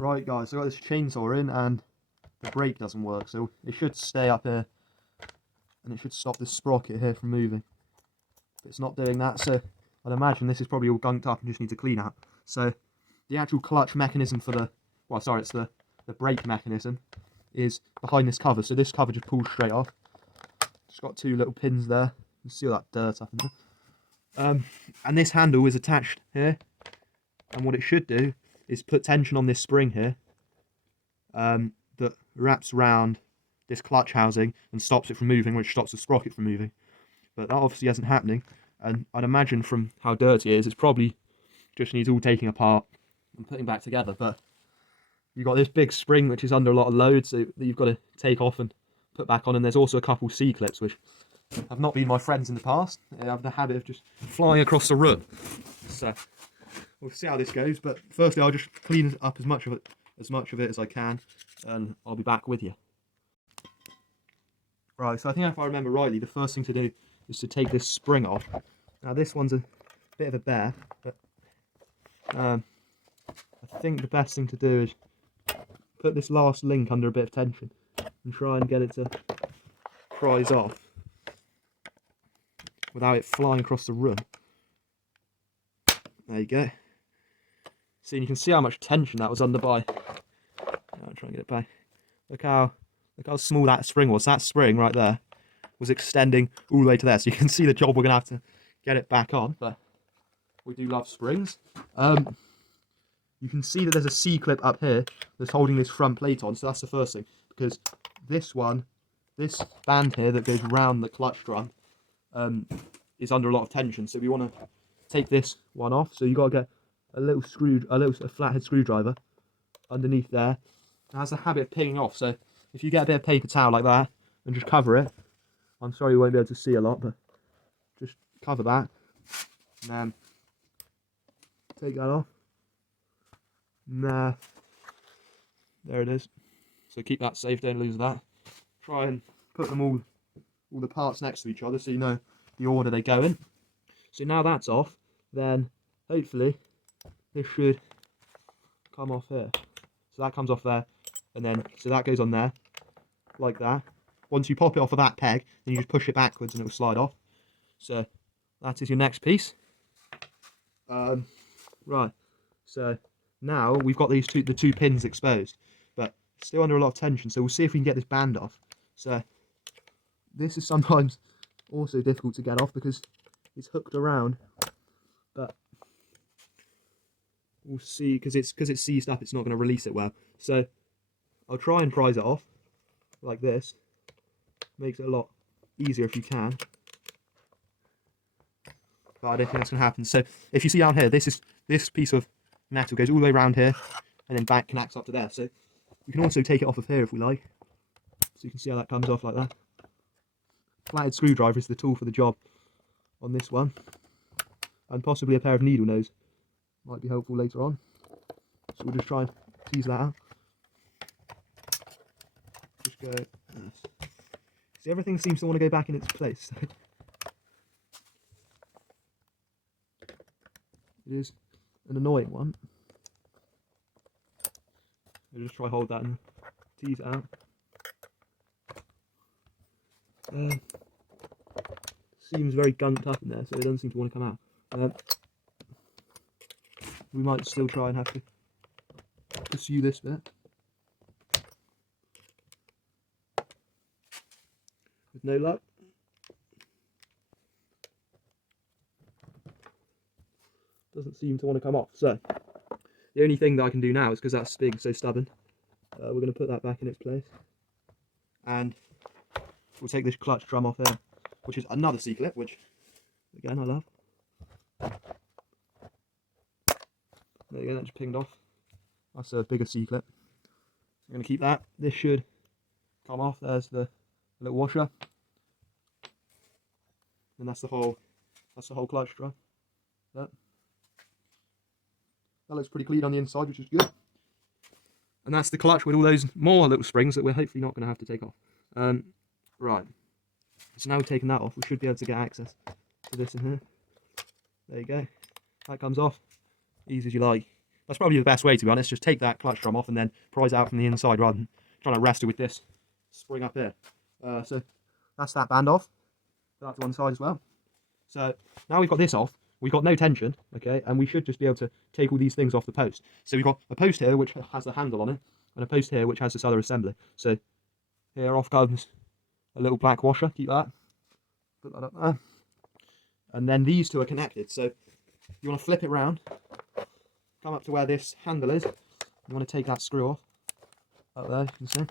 Right guys, so I got this chainsaw in and the brake doesn't work, so it should stay up here and it should stop this sprocket here from moving. But it's not doing that, so I'd imagine this is probably all gunked up and just needs a clean out. So the actual clutch mechanism for the, well sorry, it's the brake mechanism is behind this cover. So this cover just pulls straight off. It's got two little pins there. You can see all that dirt up in there. And this handle is attached here. And what it should do is put tension on this spring here that wraps around this clutch housing and stops it from moving, which stops the sprocket from moving. But that obviously isn't happening, and I'd imagine from how dirty it is, it's probably just needs all taking apart and putting back together. But you've got this big spring which is under a lot of load, so that you've got to take off and put back on, and there's also a couple C-clips which have not been my friends in the past. They have the habit of just flying across the room. So we'll see how this goes, but firstly I'll just clean up as much of it as I can, and I'll be back with you. Right, so I think if I remember rightly, the first thing to do is to take this spring off. Now this one's a bit of a bear, but I think the best thing to do is put this last link under a bit of tension and try and get it to prise off without it flying across the room. There you go. See, and you can see how much tension that was under by. I'll try and get it back. Look how small that spring was. That spring right there was extending all the way to there. So you can see the job we're going to have to get it back on. But we do love springs. You can see that there's a C-clip up here that's holding this front plate on. So that's the first thing. Because this band here that goes around the clutch drum is under a lot of tension. So we want to take this one off. So you've got to get a flathead screwdriver underneath there. It has a habit of pinging off, so if you get a bit of paper towel like that and just cover it, I'm sorry you won't be able to see a lot, but just cover that and then take that off. Nah, there it is. So keep that safe, don't lose that. Try and put them all the parts next to each other so you know the order they go in. So now that's off, then hopefully this should come off here. So that comes off there, and then so that goes on there like that. Once you pop it off of that peg, then you just push it backwards and it will slide off. So that is your next piece. Right, so now we've got the two pins exposed, but still under a lot of tension, so we'll see if we can get this band off. So this is sometimes also difficult to get off because it's hooked around, but we'll see, because it's seized up, it's not going to release it well. So I'll try and prise it off like this. Makes it a lot easier if you can, but I don't think that's going to happen. So if you see down here, this piece of metal goes all the way around here and then back connects up to there. So we can also take it off of here if we like. So you can see how that comes off like that. Flathead screwdriver is the tool for the job on this one, and possibly a pair of needle nose might be helpful later on. So we'll just try and tease that out. Just go. See, everything seems to want to go back in its place. It is an annoying one. I'll just try hold that and tease it out. Seems very gunked up in there, so it doesn't seem to want to come out. We might still try and have to pursue this bit. With no luck. Doesn't seem to want to come off. So the only thing that I can do now is, because that's being so stubborn, we're going to put that back in its place. And we'll take this clutch drum off here, which is another C-clip, which again I love. There you go, that just pinged off. That's a bigger C-clip. I'm going to keep that. This should come off. There's the little washer. And that's the whole clutch drum. That looks pretty clean on the inside, which is good. And that's the clutch with all those more little springs that we're hopefully not going to have to take off. Right. So now we've taken that off, we should be able to get access to this in here. There you go. That comes off. Easy as you like. That's probably the best way, to be honest. Just take that clutch drum off and then prise it out from the inside rather than trying to rest it with this spring up here. So that's that band off. Put that to one side as well. So now we've got this off. We've got no tension, okay, and we should just be able to take all these things off the post. So we've got a post here which has the handle on it, and a post here which has this other assembly. So here off comes a little black washer. Keep that. Put that up there. And then these two are connected. So you want to flip it round, come up to where this handle is. You want to take that screw off. Up there, you can see.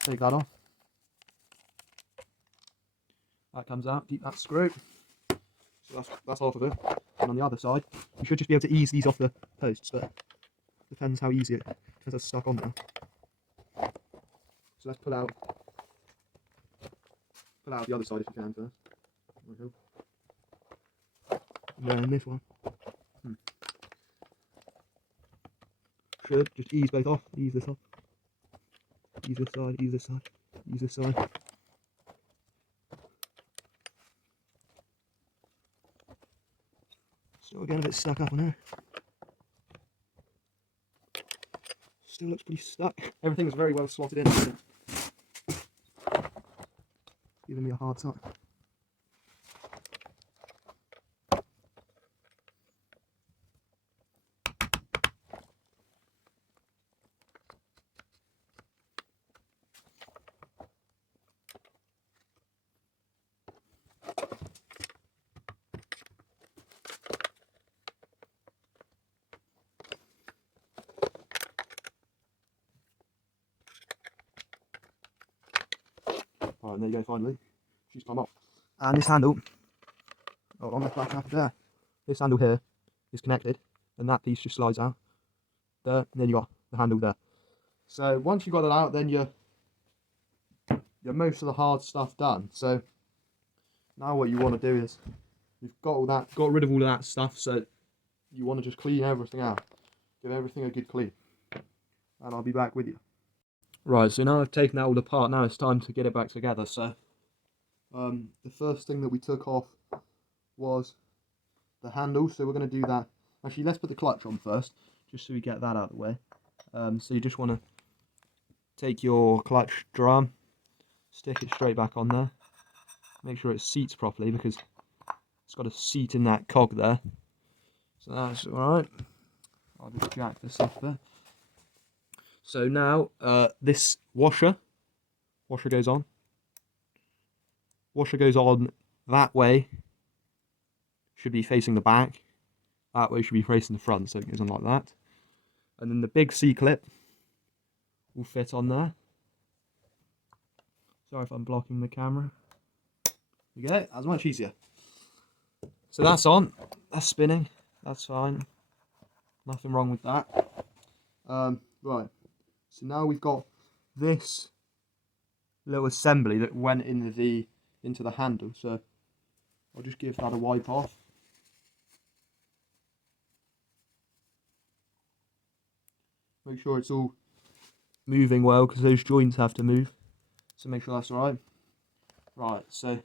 Take that off. That comes out. Keep that screw. So that's off of it. And on the other side, you should just be able to ease these off the posts, but depends how easy it. Depends how stuck on there. So let's pull out the other side if you can first. And then this one. Should just ease both off. Ease this off. Ease this side. Ease this side. Ease this side. Still getting a bit stuck up on there. Still looks pretty stuck. Everything's very well slotted in. Giving me a hard time. Alright, and there you go, finally. She's come off. And this handle, hold on, let's back up there. This handle here is connected, and that piece just slides out. There, and then you got the handle there. So once you've got it out, then you're most of the hard stuff done. So now what you want to do is, you've got rid of all of that stuff, so you want to just clean everything out. Give everything a good clean. And I'll be back with you. Right, so now I've taken that all apart, now it's time to get it back together. So the first thing that we took off was the handle, so we're going to do that. Actually, let's put the clutch on first, just so we get that out of the way. So you just want to take your clutch drum, stick it straight back on there. Make sure it seats properly, because it's got a seat in that cog there. So that's alright. I'll just jack this off there. So now, this washer goes on. Washer goes on that way, should be facing the back. That way should be facing the front, so it goes on like that. And then the big C-clip will fit on there. Sorry if I'm blocking the camera. There we go, that's much easier. So that's on, that's spinning, that's fine. Nothing wrong with that. Right. So now we've got this little assembly that went into the handle. So I'll just give that a wipe off. Make sure it's all moving well, because those joints have to move. So make sure that's alright. Right, so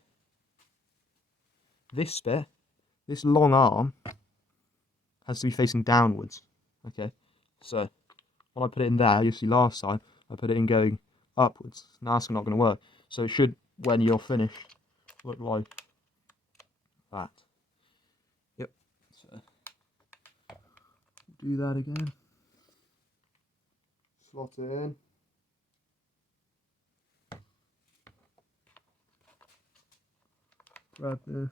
this bit, this long arm, has to be facing downwards. Okay, so when I put it in there, you see last time I put it in going upwards. Now that's not going to work. So it should, when you're finished, look like that. Yep. So do that again. Slot it in. Grab this.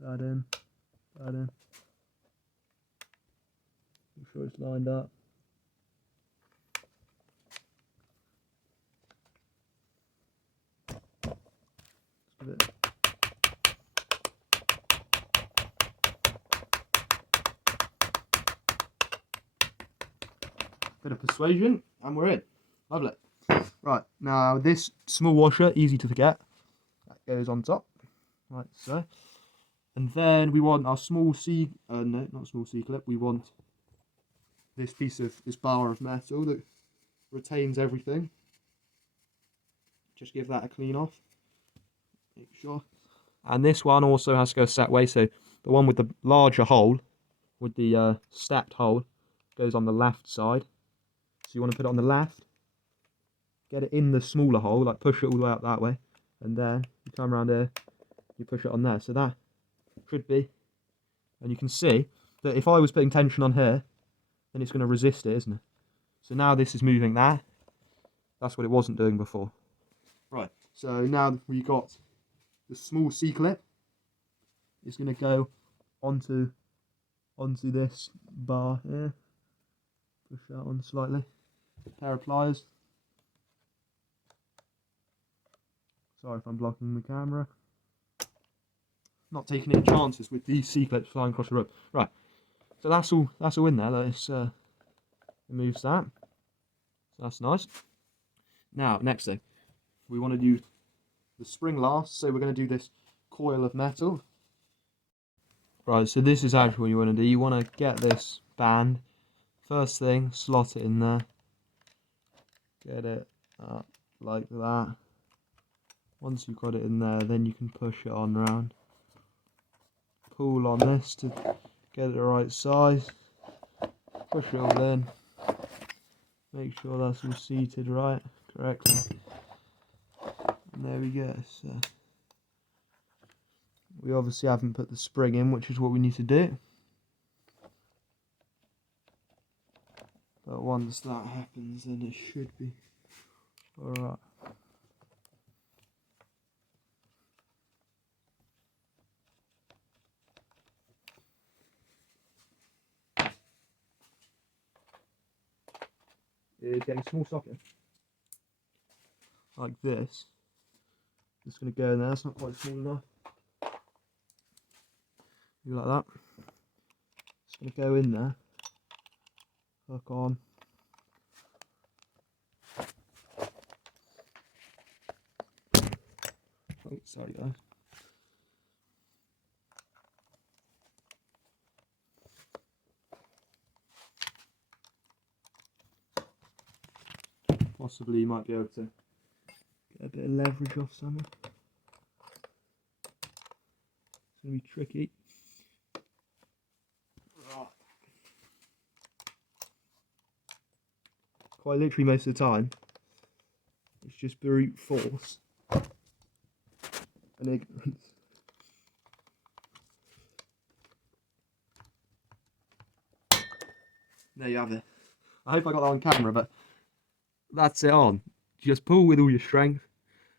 That in. That in. Make sure it's lined up. Bit of persuasion, and we're in. Lovely. Right, now this small washer, easy to forget, that goes on top, like so. And then we want our small C, no, not small C clip, we want this this bar of metal that retains everything. Just give that a clean off, make sure. And this one also has to go a set way, so the one with the larger hole with the stepped hole goes on the left side. So you want to put it on the left, get it in the smaller hole, like push it all the way up that way, and then you come around here, you push it on there. So that should be, and you can see that if I was putting tension on here, then it's going to resist it, isn't it? So now this is moving there. That's what it wasn't doing before. Right, so now we've got the small C-clip. It's going to go onto this bar here. Push that on slightly. Pair of pliers. Sorry if I'm blocking the camera. Not taking any chances with these C-clips flying across the room. Right, so that's all in there. Let's moves that. So that's nice. Now, next thing, we want to do the spring last. So we're going to do this coil of metal. Right, so this is actually what you want to do. You want to get this band. First thing, slot it in there. Get it up like that. Once you've got it in there, then you can push it on round. Pull on this to get it the right size. Push it all in. Make sure that's all seated right, correctly. And there we go. So we obviously haven't put the spring in, which is what we need to do. But once that happens, then it should be alright. It's getting a small socket. Like this. Just going to go in there, it's not quite small enough. Do like that. Just going to go in there. Hook on. Oh, sorry guys. Possibly you might be able to get a bit of leverage off something. It's going to be tricky. Quite literally most of the time, it's just brute force and ignorance. There you have it. I hope I got that on camera, but that's it on. Just pull with all your strength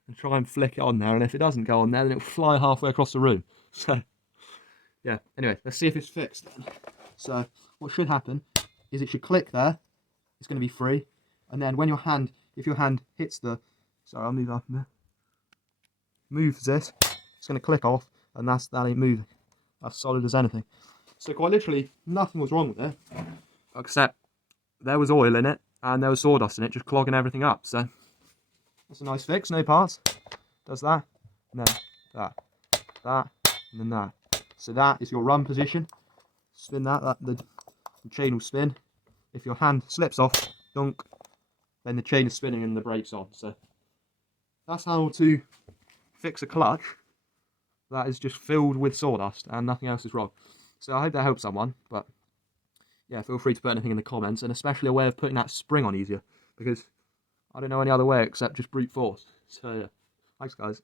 and try and flick it on there, and if it doesn't go on there, then it'll fly halfway across the room. So, yeah, anyway, let's see if it's fixed then. So, what should happen is it should click there, it's going to be free, and then when if your hand hits the, sorry, I'll move up in there, moves this, it's going to click off, and that ain't moving. That's solid as anything. So quite literally, nothing was wrong with it, except there was oil in it, and there was sawdust in it, just clogging everything up. So that's a nice fix, no parts. Does that, and then that, and then that. So that is your run position. Spin that the chain will spin. If your hand slips off, dunk, then the chain is spinning and the brake's on. So that's how to fix a clutch that is just filled with sawdust and nothing else is wrong. So I hope that helps someone, but yeah, feel free to put anything in the comments, and especially a way of putting that spring on easier, because I don't know any other way except just brute force. So yeah, thanks guys.